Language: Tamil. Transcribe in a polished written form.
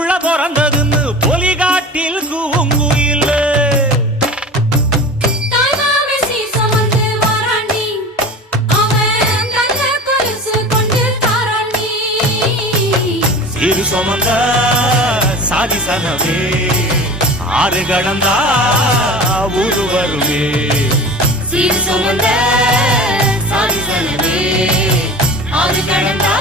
புள்ள பிறந்ததுன்னு பொலிகாட்டில் கூங்குயில் சீரு சுமந்த சாதிசனவே ஆறு கடந்தா ஊரு வருவே சீரு சுமந்த சாதிசனவே ஆறு கடந்தா